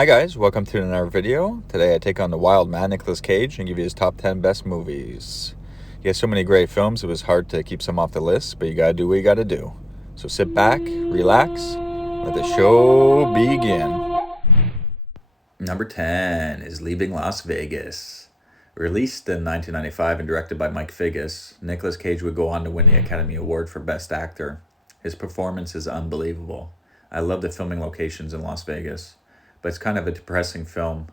Hi guys, welcome to another video. Today I take on the wild man Nicolas Cage and give you his top 10 best movies. He has so many great films, it was hard to keep some off the list, but you gotta do what you gotta do. So sit back, relax, let the show begin. Number 10 is Leaving Las Vegas. Released in 1995 and directed by Mike Figgis, Nicolas Cage would go on to win the Academy Award for Best Actor. His performance is unbelievable. I love the filming locations in Las Vegas, but it's kind of a depressing film.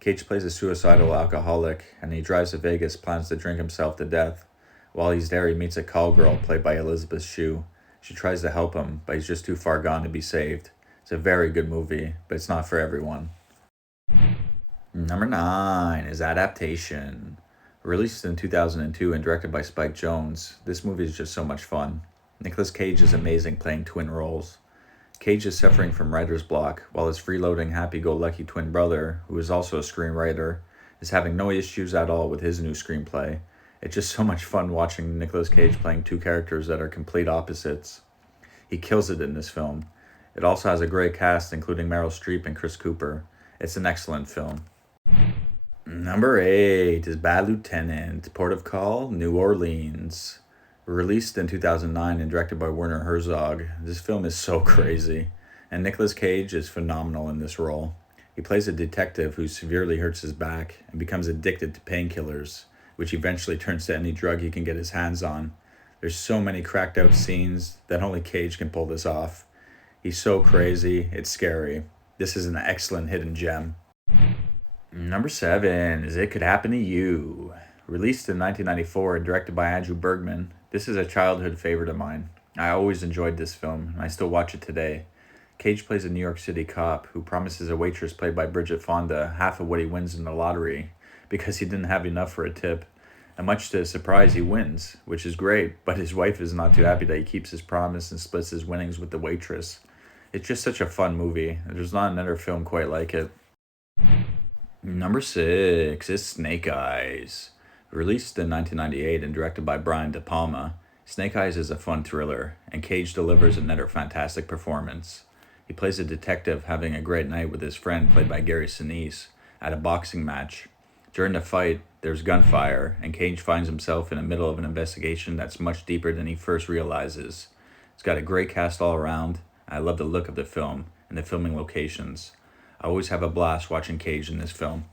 Cage plays a suicidal alcoholic, and he drives to Vegas, plans to drink himself to death. While he's there, he meets a call girl played by Elizabeth Shue. She tries to help him, but he's just too far gone to be saved. It's a very good movie, but it's not for everyone. Number 9 is Adaptation. Released in 2002 and directed by Spike Jonze, this movie is just so much fun. Nicolas Cage is amazing playing twin roles. Cage is suffering from writer's block, while his freeloading, happy-go-lucky twin brother, who is also a screenwriter, is having no issues at all with his new screenplay. It's just so much fun watching Nicolas Cage playing two characters that are complete opposites. He kills it in this film. It also has a great cast, including Meryl Streep and Chris Cooper. It's an excellent film. Number 8 is Bad Lieutenant, Port of Call, New Orleans. Released in 2009 and directed by Werner Herzog, this film is so crazy, and Nicolas Cage is phenomenal in this role. He plays a detective who severely hurts his back and becomes addicted to painkillers, which eventually turns to any drug he can get his hands on. There's so many cracked out scenes that only Cage can pull this off. He's so crazy, it's scary. This is an excellent hidden gem. Number 7 is It Could Happen to You. Released in 1994 and directed by Andrew Bergman, this is a childhood favorite of mine. I always enjoyed this film, and I still watch it today. Cage plays a New York City cop who promises a waitress played by Bridget Fonda half of what he wins in the lottery because he didn't have enough for a tip. And much to his surprise, he wins, which is great, but his wife is not too happy that he keeps his promise and splits his winnings with the waitress. It's just such a fun movie. There's not another film quite like it. Number 6 is Snake Eyes. Released in 1998 and directed by Brian De Palma, Snake Eyes is a fun thriller, and Cage delivers another fantastic performance. He plays a detective having a great night with his friend, played by Gary Sinise, at a boxing match. During the fight, there's gunfire, and Cage finds himself in the middle of an investigation that's much deeper than he first realizes. It's got a great cast all around. I love the look of the film and the filming locations. I always have a blast watching Cage in this film.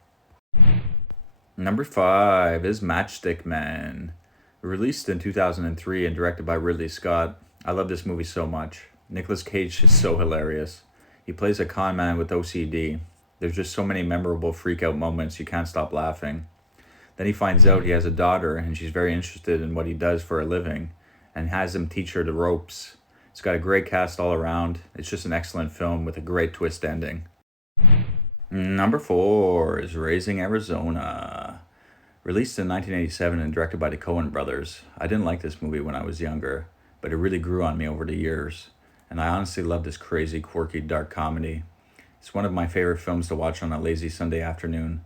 Number 5 is Matchstick Man. Released in 2003 and directed by Ridley Scott, I love this movie so much. Nicolas Cage is so hilarious. He plays a con man with OCD. There's just so many memorable freak-out moments you can't stop laughing. Then he finds out he has a daughter and she's very interested in what he does for a living and has him teach her the ropes. It's got a great cast all around. It's just an excellent film with a great twist ending. Number 4 is Raising Arizona. Released in 1987 and directed by the Coen brothers. I didn't like this movie when I was younger, but it really grew on me over the years. And I honestly love this crazy, quirky, dark comedy. It's one of my favorite films to watch on a lazy Sunday afternoon.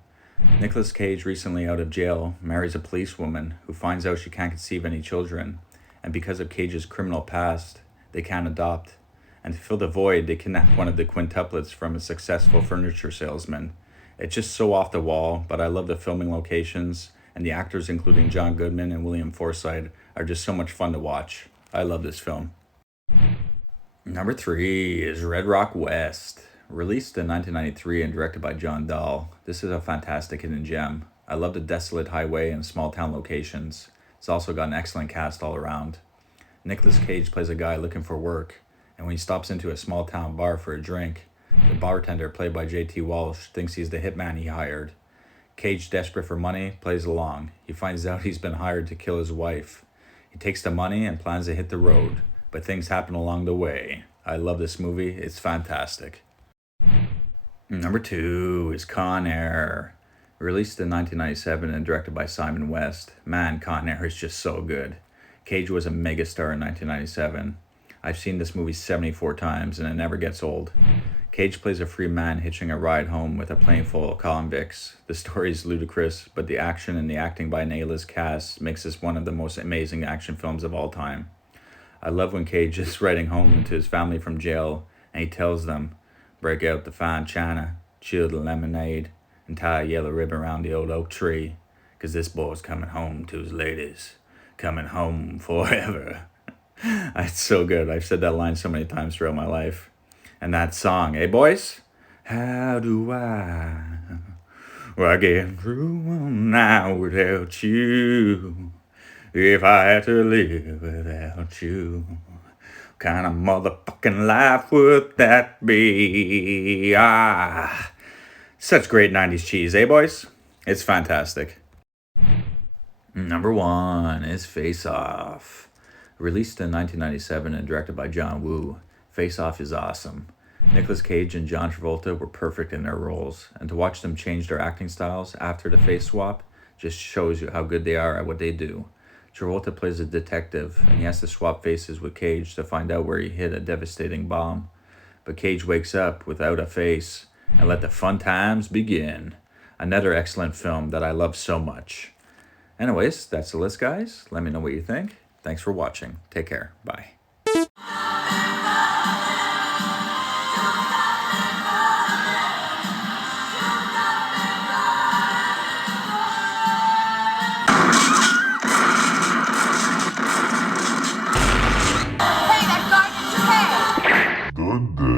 Nicolas Cage, recently out of jail, marries a policewoman who finds out she can't conceive any children. And because of Cage's criminal past, they can't adopt. And to fill the void, they kidnap one of the quintuplets from a successful furniture salesman. It's just so off the wall, but I love the filming locations, and the actors, including John Goodman and William Forsythe, are just so much fun to watch. I love this film. Number 3 is Red Rock West. Released in 1993 and directed by John Dahl, this is a fantastic hidden gem. I love the desolate highway and small town locations. It's also got an excellent cast all around. Nicolas Cage plays a guy looking for work, and when he stops into a small town bar for a drink, the bartender, played by J.T. Walsh, thinks he's the hitman he hired. Cage, desperate for money, plays along. He finds out he's been hired to kill his wife. He takes the money and plans to hit the road, but things happen along the way. I love this movie. It's fantastic. Number 2 is Con Air. Released in 1997 and directed by Simon West. Man, Con Air is just so good. Cage was a megastar in 1997. I've seen this movie 74 times and it never gets old. Cage plays a free man hitching a ride home with a plane full of convicts. The story is ludicrous, but the action and the acting by an A-list cast makes this one of the most amazing action films of all time. I love when Cage is riding home to his family from jail and he tells them, "Break out the fine china, chill the lemonade, and tie a yellow ribbon around the old oak tree. 'Cause this boy's coming home to his ladies. Coming home forever. It's so good. I've said that line so many times throughout my life. And that song, eh, boys? How do I get through now without you? If I had to live without you, what kind of motherfucking life would that be? Such great 90s cheese, eh, boys? It's fantastic. Number 1 is Face Off. Released in 1997 and directed by John Woo, Face Off is awesome. Nicolas Cage and John Travolta were perfect in their roles, and to watch them change their acting styles after the face swap just shows you how good they are at what they do. Travolta plays a detective, and he has to swap faces with Cage to find out where he hid a devastating bomb. But Cage wakes up without a face, and let the fun times begin. Another excellent film that I love so much. Anyways, that's the list, guys. Let me know what you think. Thanks for watching. Take care. Bye. Done.